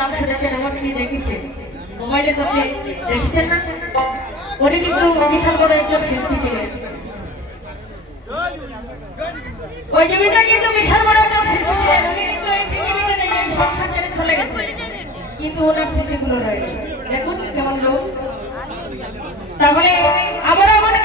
নাম শুনেছেন এমনকি দেখেছেন মোবাইলে করতে দেখেছেন না উনি কিন্তু বিশাল বড় একজন শিল্পী ছিলেন ওই জমিটা কিন্তু বিশাল বড় একজন শিল্পী ছিলেন উনি কিন্তু এই পৃথিবীতে নেই এই সংসার ছেড়ে চলে গেছে কিন্তু ওনার স্মৃতিগুলো রয়ে গেছে দেখুন কেমন লোক তাহলে আমরা আমাদের